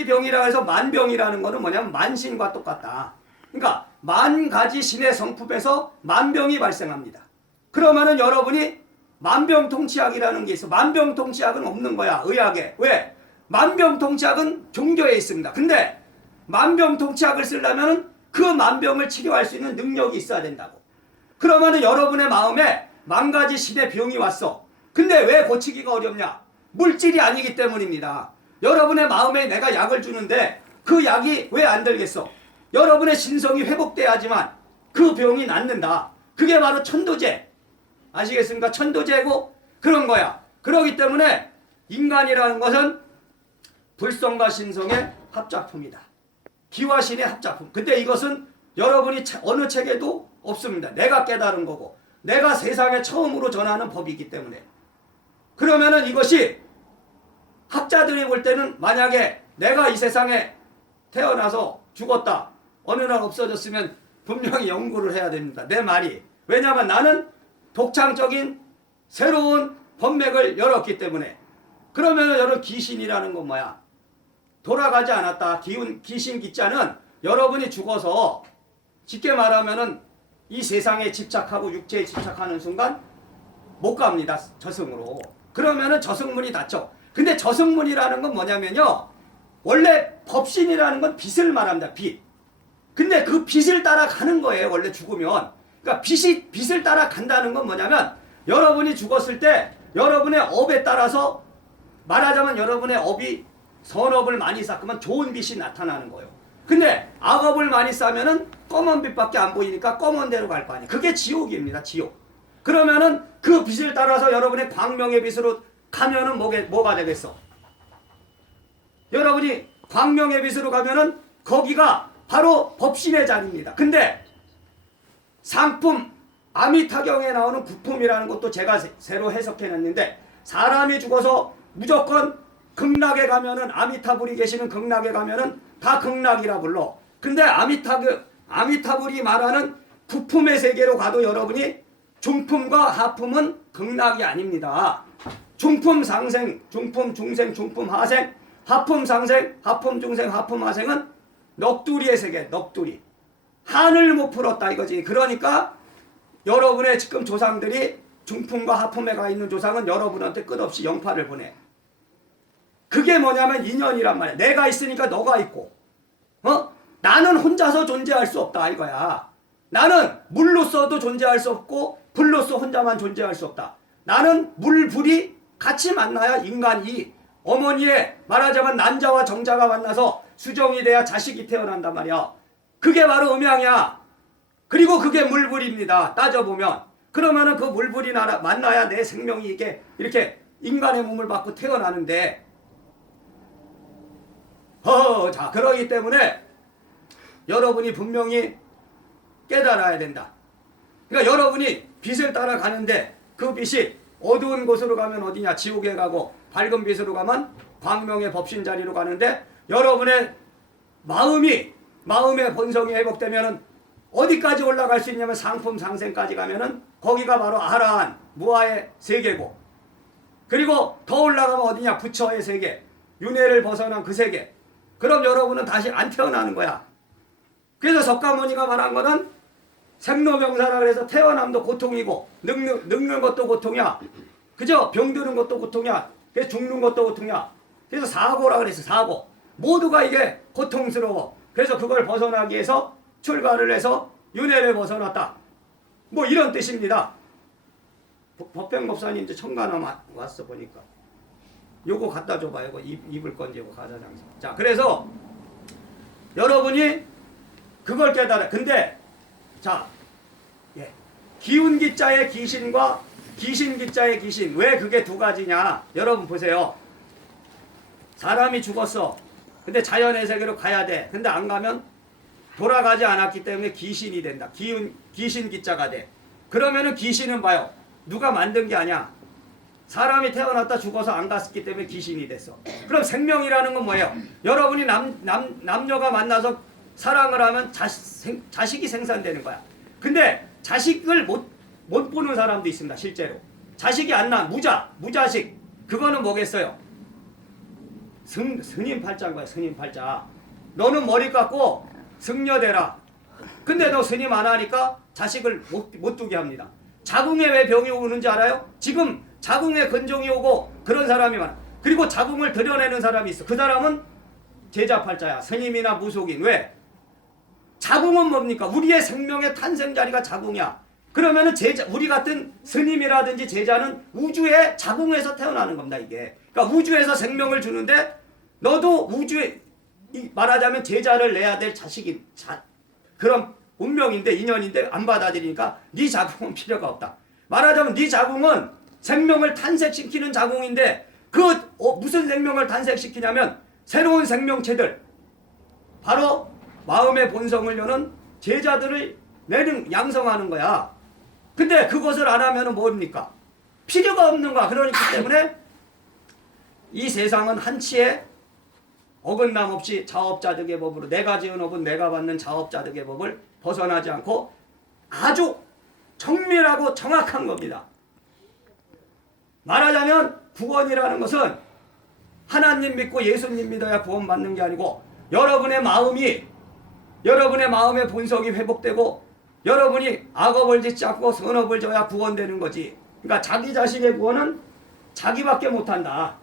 가지 병이라 해서 만병이라는 거는 뭐냐면 만신과 똑같다. 그러니까 만 가지 신의 성품에서 만병이 발생합니다. 그러면은 여러분이 만병통치약이라는 게 있어. 만병통치약은 없는 거야, 의학에. 왜? 만병통치약은 종교에 있습니다. 근데 만병통치약을 쓰려면 그 만병을 치료할 수 있는 능력이 있어야 된다고. 그러면은 여러분의 마음에 만 가지 신의 병이 왔어. 근데 왜 고치기가 어렵냐? 물질이 아니기 때문입니다. 여러분의 마음에 내가 약을 주는데 그 약이 왜 안 들겠어? 여러분의 신성이 회복돼야지만 그 병이 낫는다. 그게 바로 천도제. 아시겠습니까? 천도제고 그런 거야. 그러기 때문에 인간이라는 것은 불성과 신성의 합작품이다. 기와 신의 합작품. 근데 이것은 여러분이 어느 책에도 없습니다. 내가 깨달은 거고 내가 세상에 처음으로 전하는 법이기 때문에. 그러면은 이것이 학자들이 볼 때는 만약에 내가 이 세상에 태어나서 죽었다. 어느 날 없어졌으면 분명히 연구를 해야 됩니다. 내 말이. 왜냐하면 나는 독창적인 새로운 법맥을 열었기 때문에. 그러면 여러분 귀신이라는 건 뭐야? 돌아가지 않았다. 귀신 기자는 여러분이 죽어서 쉽게 말하면은 이 세상에 집착하고 육체에 집착하는 순간 못 갑니다. 저승으로. 그러면은 저승문이 닫혀. 근데 저승문이라는 건 뭐냐면요. 원래 법신이라는 건 빛을 말합니다. 빛. 근데 그 빛을 따라가는 거예요. 원래 죽으면. 그러니까 빛을 따라간다는 건 뭐냐면 여러분이 죽었을 때 여러분의 업에 따라서 말하자면 여러분의 업이 선업을 많이 쌓으면 좋은 빛이 나타나는 거예요. 근데 악업을 많이 쌓으면은 검은 빛밖에 안 보이니까 검은 데로 갈 거 아니에요. 그게 지옥입니다. 지옥. 그러면은 그 빛을 따라서 여러분의 광명의 빛으로 가면은 뭐가 되겠어? 여러분이 광명의 빛으로 가면은 거기가 바로 법신의 자리입니다. 근데 상품 아미타경에 나오는 구품이라는 것도 제가 새로 해석해놨는데 사람이 죽어서 무조건 극락에 가면은 아미타불이 계시는 극락에 가면은 다 극락이라 불러. 근데 아미타불이 말하는 구품의 세계로 가도 여러분이 중품과 하품은 극락이 아닙니다. 중품 상생, 중품 중생, 중품 하생, 하품 상생, 하품 중생, 하품 하생은 넋두리의 세계, 넋두리. 한을 못 풀었다 이거지. 그러니까 여러분의 지금 조상들이 중품과 하품에 가 있는 조상은 여러분한테 끝없이 영파를 보내. 그게 뭐냐면 인연이란 말이야. 내가 있으니까 너가 있고, 나는 혼자서 존재할 수 없다 이거야. 나는 물로서도 존재할 수 없고 불로서 혼자만 존재할 수 없다. 나는 물, 불이 같이 만나야 인간이 어머니의 말하자면 난자와 정자가 만나서 수정이 돼야 자식이 태어난단 말이야. 그게 바로 음양이야. 그리고 그게 물불입니다. 따져보면. 그러면은 그 물불이 만나야 내 생명이 이렇게 인간의 몸을 받고 태어나는데 자 그러기 때문에 여러분이 분명히 깨달아야 된다. 그러니까 여러분이 빛을 따라가는데 그 빛이 어두운 곳으로 가면 어디냐? 지옥에 가고 밝은 빛으로 가면 광명의 법신 자리로 가는데 여러분의 마음의 본성이 회복되면은 어디까지 올라갈 수 있냐면 상품 상생까지 가면은 거기가 바로 아라한 무아의 세계고 그리고 더 올라가면 어디냐? 부처의 세계, 윤회를 벗어난 그 세계. 그럼 여러분은 다시 안 태어나는 거야. 그래서 석가모니가 말한 거는 생로병사라 그래서 태어남도 고통이고 늙는 것도 고통이야. 그죠? 병드는 것도 고통이야. 그래서 죽는 것도 고통이야. 그래서 사고라 그랬어. 사고. 모두가 이게 고통스러워. 그래서 그걸 벗어나기 위해서 출가를 해서 윤회를 벗어났다. 뭐 이런 뜻입니다. 법병법사님 이제 청가나 왔어 보니까. 요거 갖다 줘봐. 요거 입을 건지 요거 가사장사. 자, 그래서 여러분이 그걸 깨달아. 근데 자, 기운기자의 귀신과 귀신기자의 귀신. 왜 그게 두 가지냐? 여러분 보세요. 사람이 죽었어. 근데 자연의 세계로 가야 돼. 근데 안 가면 돌아가지 않았기 때문에 귀신이 된다. 귀신기자가 돼. 그러면은 귀신은 봐요. 누가 만든 게 아니야. 사람이 태어났다 죽어서 안 갔기 때문에 귀신이 됐어. 그럼 생명이라는 건 뭐예요? 여러분이 남녀가 만나서 사랑을 하면 자식이 생산되는 거야. 근데 자식을 못 보는 사람도 있습니다. 실제로. 자식이 안 나. 무자식. 그거는 뭐겠어요? 스님 팔자인 거야. 스님 팔자. 너는 머리 깎고 승려되라. 근데 너 스님 안 하니까 자식을 못 두게 합니다. 자궁에 왜 병이 오는지 알아요? 지금 자궁에 근종이 오고 그런 사람이 많아. 그리고 자궁을 드러내는 사람이 있어. 그 사람은 제자 팔자야. 스님이나 무속인. 왜? 자궁은 뭡니까? 우리의 생명의 탄생 자리가 자궁이야. 그러면은 우리 같은 스님이라든지 제자는 우주의 자궁에서 태어나는 겁니다. 이게. 그러니까 우주에서 생명을 주는데 너도 우주에 말하자면 제자를 내야 될 그런 운명인데 인연인데 안 받아들이니까 네 자궁은 필요가 없다. 말하자면 네 자궁은 생명을 탄생시키는 자궁인데 무슨 생명을 탄생시키냐면 새로운 생명체들 바로 마음의 본성을 여는 제자들을 양성하는 거야. 근데 그것을 안 하면 뭡니까? 필요가 없는 거야. 그러기 때문에 이 세상은 한치의 어긋남 없이 자업자득의 법으로 내가 지은 업은 내가 받는 자업자득의 법을 벗어나지 않고 아주 정밀하고 정확한 겁니다. 말하자면 구원이라는 것은 하나님 믿고 예수님 믿어야 구원받는 게 아니고 여러분의 마음의 본성이 회복되고 여러분이 악업을 짓지 않고 선업을 져야 구원되는 거지. 그러니까 자기 자신의 구원은 자기밖에 못한다.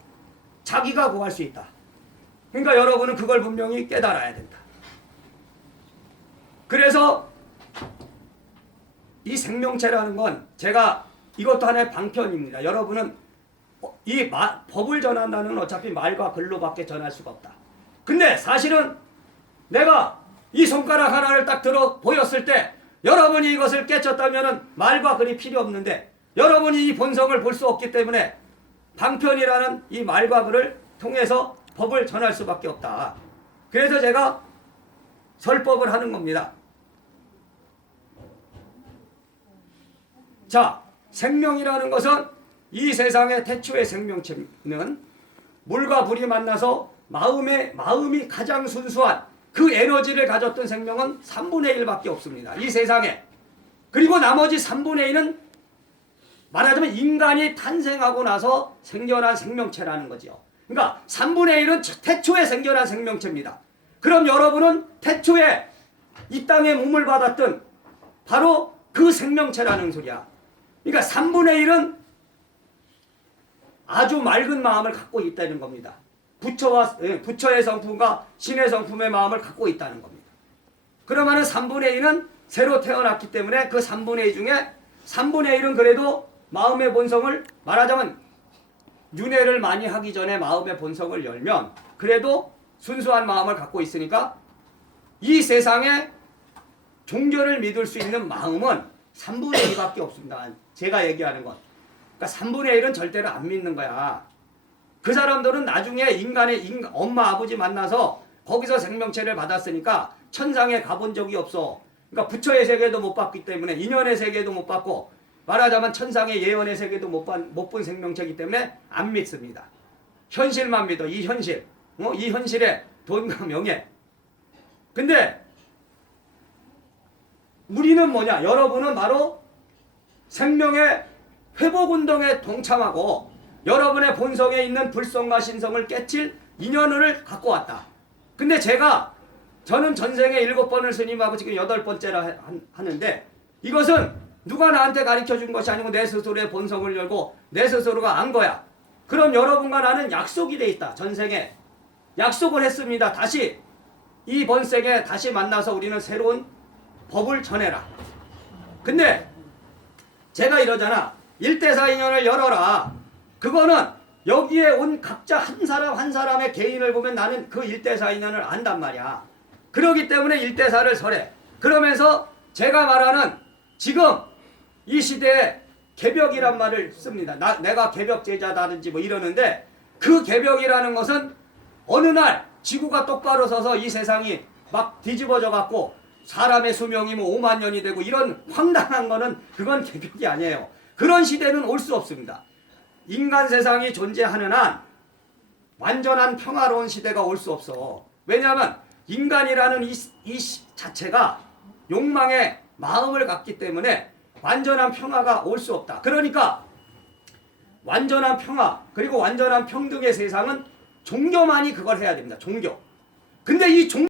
자기가 구할 수 있다. 그러니까 여러분은 그걸 분명히 깨달아야 된다. 그래서 이 생명체라는 건 제가 이것도 하나의 방편입니다. 여러분은 이 법을 전한다는 건 어차피 말과 글로밖에 전할 수가 없다. 근데 사실은 내가 이 손가락 하나를 딱 들어 보였을 때 여러분이 이것을 깨쳤다면 말과 글이 필요 없는데 여러분이 이 본성을 볼 수 없기 때문에 방편이라는 이 말과 글을 통해서 법을 전할 수밖에 없다. 그래서 제가 설법을 하는 겁니다. 자, 생명이라는 것은 이 세상의 태초의 생명체는 물과 불이 만나서 마음이 가장 순수한 그 에너지를 가졌던 생명은 3분의 1밖에 없습니다. 이 세상에. 그리고 나머지 3분의 1은 말하자면 인간이 탄생하고 나서 생겨난 생명체라는 거죠. 그러니까 3분의 1은 태초에 생겨난 생명체입니다. 그럼 여러분은 태초에 이 땅에 몸을 받았던 바로 그 생명체라는 소리야. 그러니까 3분의 1은 아주 맑은 마음을 갖고 있다는 겁니다. 부처의 성품과 신의 성품의 마음을 갖고 있다는 겁니다. 그러면 3분의 1은 새로 태어났기 때문에 그 3분의 2 중에 3분의 1은 그래도 마음의 본성을 말하자면 윤회를 많이 하기 전에 마음의 본성을 열면 그래도 순수한 마음을 갖고 있으니까 이 세상에 종교를 믿을 수 있는 마음은 3분의 2밖에 없습니다. 제가 얘기하는 건. 그러니까 3분의 1은 절대로 안 믿는 거야. 그 사람들은 나중에 엄마 아버지 만나서 거기서 생명체를 받았으니까 천상에 가본 적이 없어. 그러니까 부처의 세계도 못 봤기 때문에 인연의 세계도 못 봤고 말하자면 천상의 예언의 세계도 못 본 생명체이기 때문에 안 믿습니다. 현실만 믿어. 이 현실. 이 현실의 돈과 명예. 근데 우리는 뭐냐? 여러분은 바로 생명의 회복운동에 동참하고 여러분의 본성에 있는 불성과 신성을 깨칠 인연을 갖고 왔다. 근데 저는 전생에 7번을 스님하고 지금 8번째라 하는데 이것은 누가 나한테 가르쳐 준 것이 아니고 내 스스로의 본성을 열고 내 스스로가 안 거야. 그럼 여러분과 나는 약속이 돼 있다. 전생에 약속을 했습니다. 다시 이 번생에 다시 만나서 우리는 새로운 법을 전해라. 근데 제가 이러잖아. 1대4 인연을 열어라. 그거는 여기에 온 각자 한 사람 한 사람의 개인을 보면 나는 그 1대4 인연을 안단 말이야. 그러기 때문에 1대4를 설해. 그러면서 제가 말하는 지금 이 시대에 개벽이란 말을 씁니다. 내가 개벽 제자다든지 뭐 이러는데 그 개벽이라는 것은 어느 날 지구가 똑바로 서서 이 세상이 막 뒤집어져 갖고 사람의 수명이 뭐 5만 년이 되고 이런 황당한 거는 그건 개벽이 아니에요. 그런 시대는 올 수 없습니다. 인간 세상이 존재하는 한 완전한 평화로운 시대가 올 수 없어. 왜냐하면 인간이라는 이 자체가 욕망의 마음을 갖기 때문에 완전한 평화가 올 수 없다. 그러니까 완전한 평화 그리고 완전한 평등의 세상은 종교만이 그걸 해야 됩니다. 종교. 근데 이